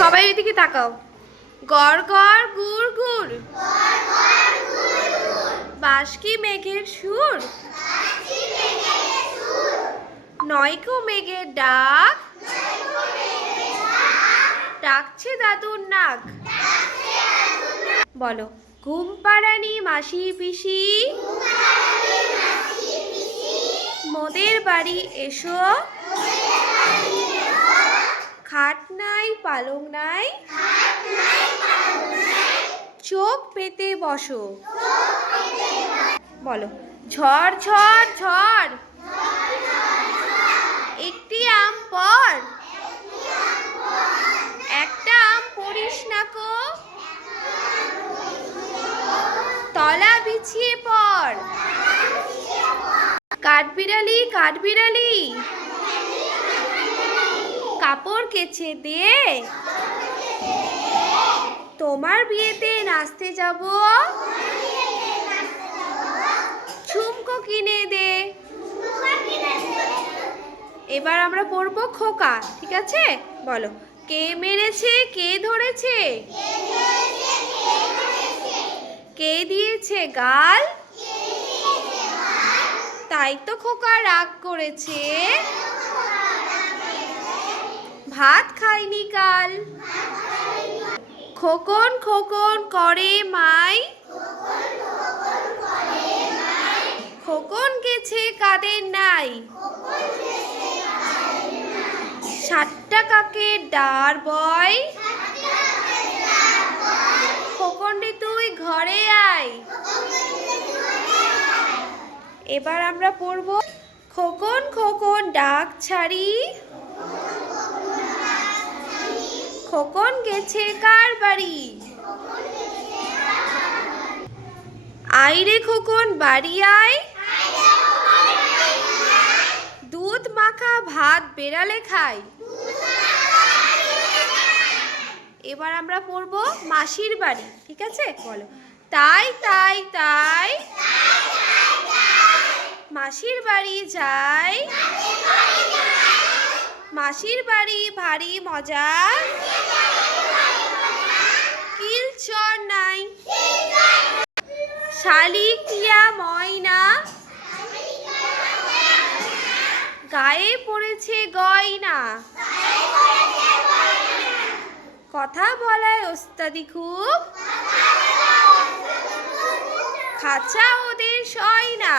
সবাই এদিকে তাকাও। গড় গড় গুড় গুড়, বাঁশকি মেঘের সুর, নয়কো মেঘের ডাক, ডাকছে দাদুর নাক। বলো। ঘুম পাড়ানি মাসি পিসি, মোদের বাড়ি এসো, খাট নাই পালং নাই, চোখ পেতে বসো। বলো। ঝড় ঝড় ঝড়, একটি আম পর, একটা আম পড়িস না কো, তলা বিছিয়ে পড়। কাঠবিড়ালি কাঠবিড়ালি, কাপড় কেচে দে, তোমার বিয়েতে নাচতে যাব, ঝুমকো কিনে দে। এবার আমরা পড়বো খোকা, ঠিক আছে? বলো। কে মেরেছে কে ধরেছে, কে দিয়েছে গাল, তাই তো খোকা রাগ করেছে, ভাত খাইনি কাল। খোকন খোকন করে মাই, খোকন গেছে কাদের নাই, 7টা কাকের ডার বয়, খোকন রে তুই ঘরে আয়। এবার আমরা পড়ব খোকন খোকন ডাক ছাড়ি, খোকন গেছে কার বাড়ি, আয় রে খোকন বাড়ি আয়, দুধ মাখা ভাত বেড়ালে খায়। এবার আমরা পড়ব মাসির বাড়ি, ঠিক আছে? বলো। তাই তাই তাই, মাসির বাড়ি যাই, মাসির বাড়ি ভারী মজা, কিলচর নাই, শালিকিয়া ময়না, গায়ে পড়েছে গয়না, কথা বলায় ওস্তাদি খুব, খাঁচা ওদের সয় না।